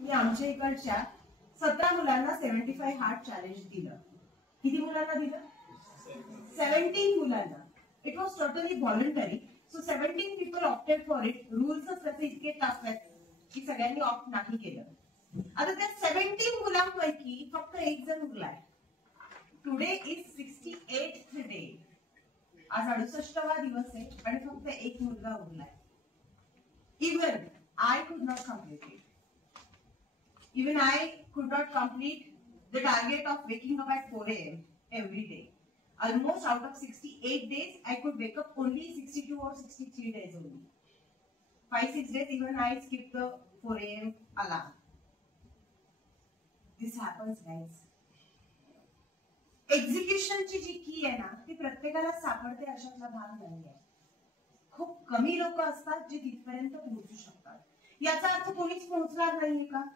मी आमच्या इकडच्या 17 मुलांना 75 हार्ट चॅलेंज दिलं. किती मुलांना दिलं? 17 मुलांना. It was totally voluntary. So 17 people opted for it. रूल्सच त्याचे इतके टफ आहेत की सगळ्यांनी ऑप्ट नाही केलं. आता त्या 17 मुलांपैकी फक्त एक जण उरलाय. Today is 68th day. आज 68वा दिवस आहे आणि फक्त एक मुलगा उरलाय. Even I could not complete it. Even I could not complete the target of waking up at 4 a.m. every day. Almost out of 68 days, I could wake up only 62 or 63 days only. 5-6 days, even I skipped the 4 a.m. alarm. This happens, guys. Execution ची जी की आहे ना, ती प्रत्येकाला सापडते अशातला भाग नाहीये. खूप कमी लोक असतात जे तिथपर्यंत पोहोचू शकतात. याचा अर्थ कोणीच पोहोचणार नाहीये का?